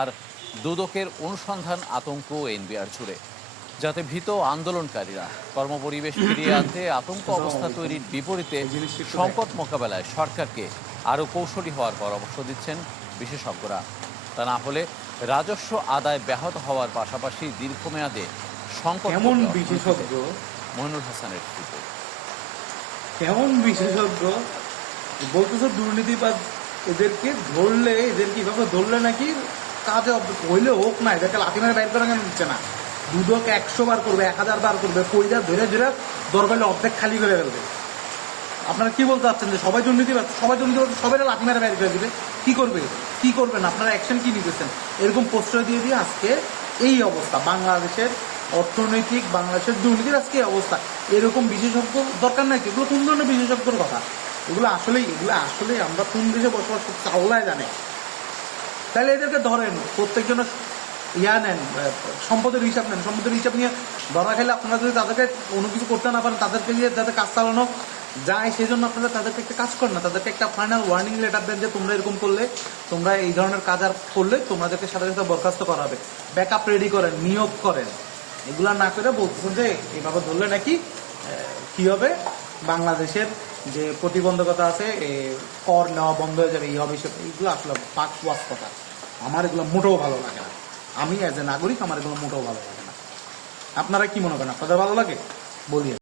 আর দুদকের অনুসন্ধান আতঙ্ক এনবিআর জুড়ে। যাতে ভীত আন্দোলনকারীরা কর্মপরিবেশ ফিরিয়ে আনতে আতঙ্ক অবস্থা তৈরির বিপরীতে সংকট মোকাবেলায় সরকারকে আরও কৌশলী হওয়ার পরামর্শ দিচ্ছেন বিশেষজ্ঞরা। তা না হলে রাজস্ব আদায় ব্যাহত হওয়ার পাশাপাশি দীর্ঘমেয়াদে সংকট কেমন বিশেষজ্ঞ? মইনুল হাসানের রিপোর্ট। কেমন বিশেষজ্ঞ? বলতেছে দুর্নীতিবাদ এদেরকে ধরলে এদের কীভাবে ধরলে নাকি কাজে হইলে হোক না, এদেরকে লাথি মেরে বাইর করে কেন দিচ্ছে না? দুদক একশো বার করবে, এক হাজার বার করবে, কইরা ধরে ধরে দরকার অর্ধেক খালি করে ফেলবে। আপনারা কি বলতে চাচ্ছেন যে সবাই দুর্নীতিবাদ সবাই দুর্নীতিবাদ সবাই লাথি মেরে বাইর করে দিবে? কি করবে? কি করবেন? আপনারা অ্যাকশন কি নিতেছেন? এরকম প্রশ্রয় দিয়ে দিয়ে আজকে এই অবস্থা, বাংলাদেশের অর্থনৈতিক, বাংলাদেশের দুর্নীতির আজকে এই অবস্থা। এরকম বিশেষজ্ঞ দরকার নাই এগুলো কোন ধরনের বিশেষজ্ঞর কথা? এগুলো আসলেই এগুলো আসলেই আমরা কোন দেশে বসবাস করছি আল্লাহ জানে। তাহলে এদেরকে ধরেন প্রত্যেকজনের ইয়া নেন সম্পদের হিসাব নেন। সম্পদের হিসাব নিয়ে ধরা খেলে আপনারা যদি তাদেরকে কোনো কিছু করতে না পারেন, তাদেরকে নিয়ে যাতে কাজ চালানো যায়, সেই জন্য আপনারা তাদেরকে একটা কাজ করেন না। তাদেরকে একটা ফাইনাল ওয়ার্নিং লেটার দেন যে তোমরা এরকম করলে, তোমরা এই ধরনের কাজ আর করলে তোমাদেরকে সাথে সাথে বরখাস্ত করা হবে ব্যাকআপ রেডি করেন, নিয়োগ করেন। এগুলা না করে বলতেছেন যে এইভাবে ধরলে নাকি কি হবে? বাংলাদেশের যে প্রতিবন্ধকতা আছে কর নেওয়া বন্ধ হয়ে যাবে, এই হবে এইগুলো আসলে পাক কথা। আমার এগুলো মোটেও ভালো লাগে না। আমি এজ এ নাগরিক, আমার এগুলো মোটেও ভালো লাগে না। আপনারা কি মনে করেন? আপনাদের ভালো লাগে? বলিয়ে